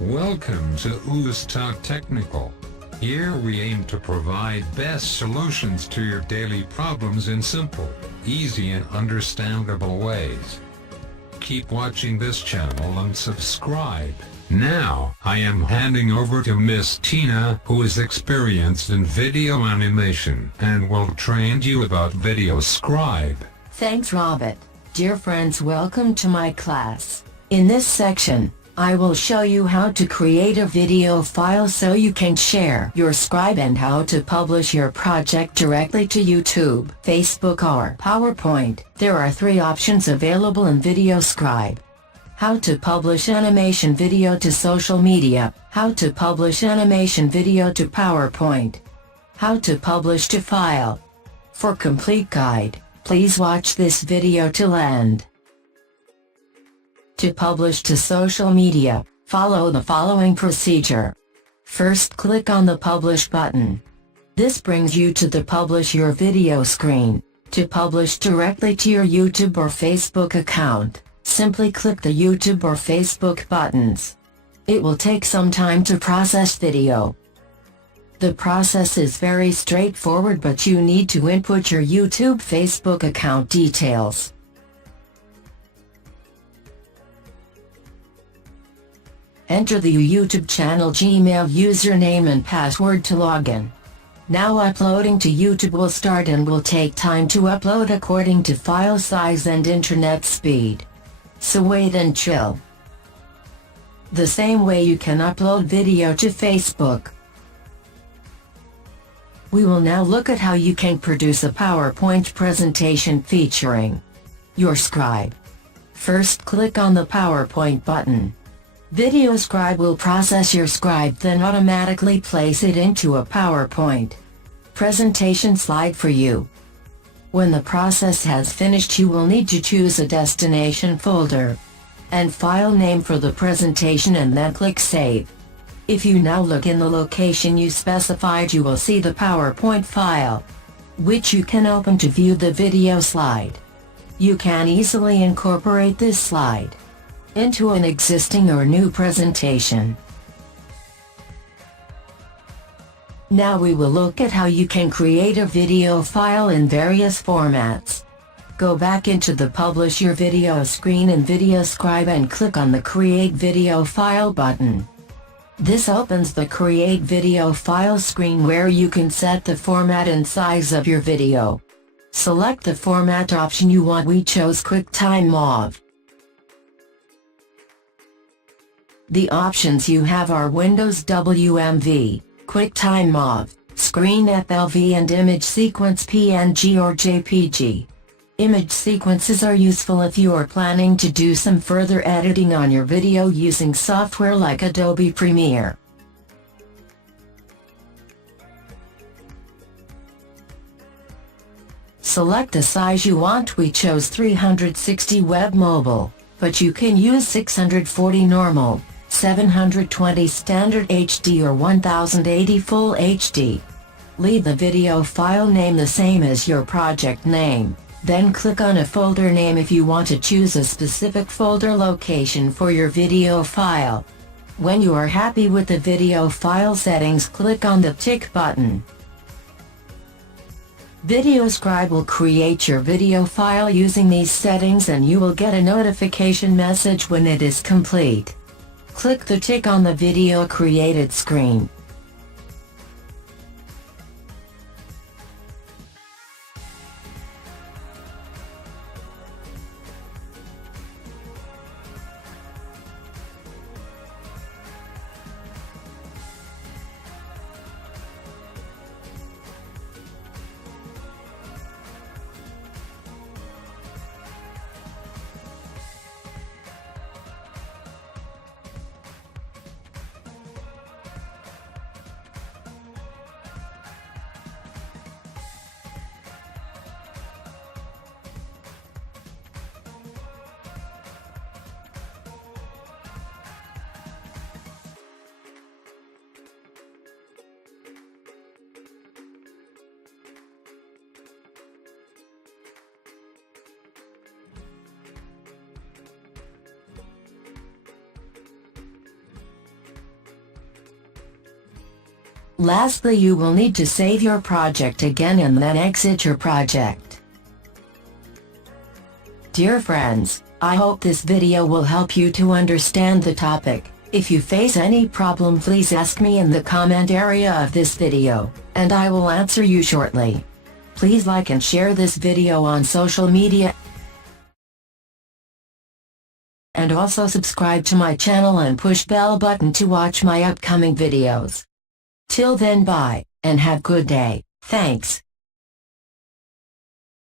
Welcome to Talk Technical. Here we aim to provide best solutions to your daily problems in simple, easy and understandable ways. Keep watching this channel and subscribe. Now, I am handing over to Miss Tina, who is experienced in video animation and will train you about Videoscribe. Thanks, Robert. Dear friends, welcome to my class. In this section, I will show you how to create a video file so you can share your Scribe and how to publish your project directly to YouTube, Facebook or PowerPoint. There are 3 options available in Videoscribe. How to publish animation video to social media, how to publish animation video to PowerPoint, how to publish to file. For complete guide, please watch this video till end. To publish to social media, follow the following procedure. First, click on the Publish button. This brings you to the Publish Your Video screen. To publish directly to your YouTube or Facebook account, simply click the YouTube or Facebook buttons. It will take some time to process video. The process is very straightforward, but you need to input your YouTube Facebook account details. Enter the YouTube channel Gmail username and password to login. Now uploading to YouTube will start and will take time to upload according to file size and internet speed. So wait and chill. The same way you can upload video to Facebook. We will now look at how you can produce a PowerPoint presentation featuring your Scribe. First, click on the PowerPoint button. Videoscribe will process your Scribe, then automatically place it into a PowerPoint presentation slide for you. When the process has finished, you will need to choose a destination folder and file name for the presentation and then click Save. If you now look in the location you specified, you will see the PowerPoint file, which you can open to view the video slide. You can easily incorporate this slide into an existing or new presentation. Now we will look at how you can create a video file in various formats. Go back into the Publish Your Video screen in Videoscribe and click on the Create Video File button. This opens the Create Video File screen where you can set the format and size of your video. Select the format option you want. We chose QuickTime MOV. The options you have are Windows WMV, QuickTime MOV, Screen FLV and Image Sequence PNG or JPG. Image sequences are useful if you are planning to do some further editing on your video using software like Adobe Premiere. Select the size you want. We chose 360 web mobile, but you can use 640 normal, 720 standard HD or 1080 full HD. Leave the video file name the same as your project name, then click on a folder name if you want to choose a specific folder location for your video file. When you are happy with the video file settings, click on the tick button. Videoscribe will create your video file using these settings and you will get a notification message when it is complete. Click the tick on the video created screen. Lastly, you will need to save your project again and then exit your project. Dear friends, I hope this video will help you to understand the topic. If you face any problem, please ask me in the comment area of this video, and I will answer you shortly. Please like and share this video on social media, and also subscribe to my channel and push bell button to watch my upcoming videos. Till then, bye, and have good day. Thanks.